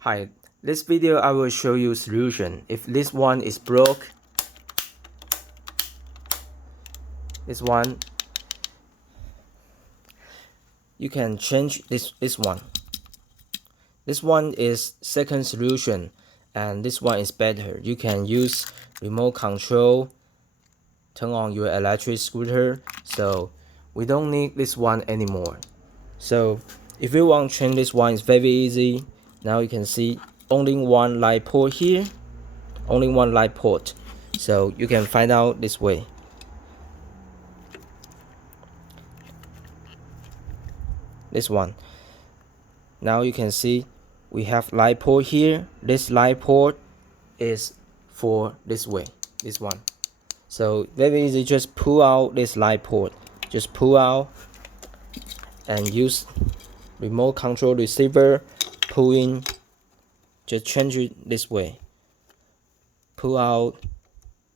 Hi, this video I will show you solution. If this one is broke, this one, you can change this one. This one is second solution, and this one is better. You can use remote control, turn on your electric scooter, so we don't need this one anymore. So if you want to change this one, it's very easy. Now you can see only one light port here, only one light port. So you can find out this way. This one. Now you can see we have light port here. This light port is for this way, this one. So very easy, just pull out this light port. Just pull out and use remote control receiver, pull in, just change it this way. Pull out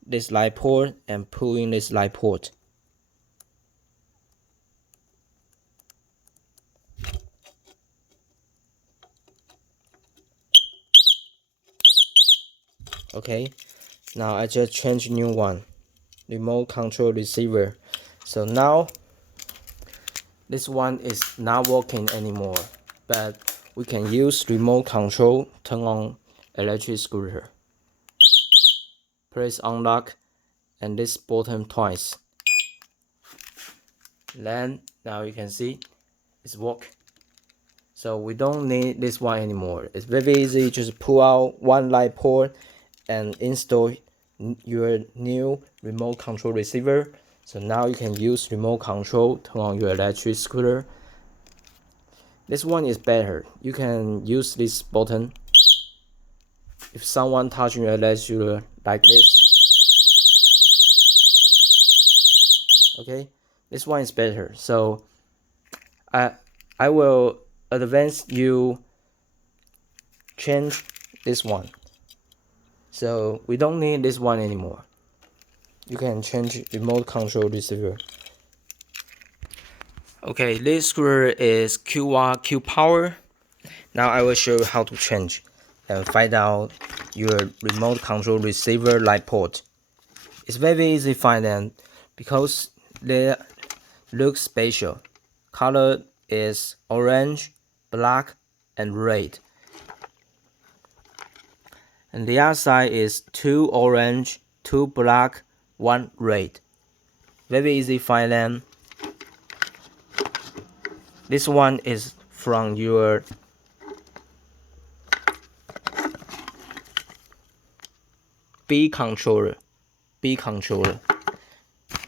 this light port and pull in this light port. Okay, now I just change new one, remote control receiver. So now this one is not working anymore, but we can use remote control, turn on electric scooter. Press unlock and this button twice. Then now you can see it's work. So we don't need this one anymore. It's very easy, just pull out one light port and install your new remote control receiver. So now you can use remote control, turn on your electric scooter. This one is better. You can use this button. If someone touching your electric scooter like this, okay, this one is better. So I will advance you change this one. So we don't need this one anymore. You can change remote control receiver. Okay, this scooter is Q-Watt Q-Power. Now I will show you how to change and find out your remote control receiver light port. It's very easy to find them because they look special. Color is orange, black, and red. And the other side is 2 orange, 2 black, 1 red. Very easy to find them. This one is from your B controller.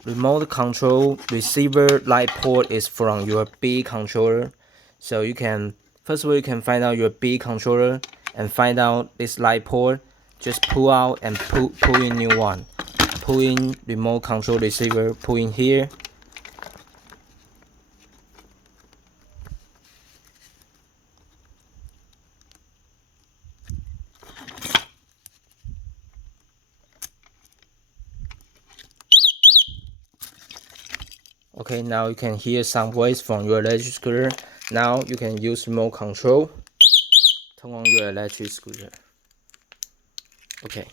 Remote control receiver light port is from your B controller. So you can, first of all, you can find out your B controller and find out this light port. Just pull out and pull in new one. Pull in remote control receiver, pull in here. Okay, now you can hear some voice from your electric scooter. Now you can use remote control, turn on your electric scooter. Okay.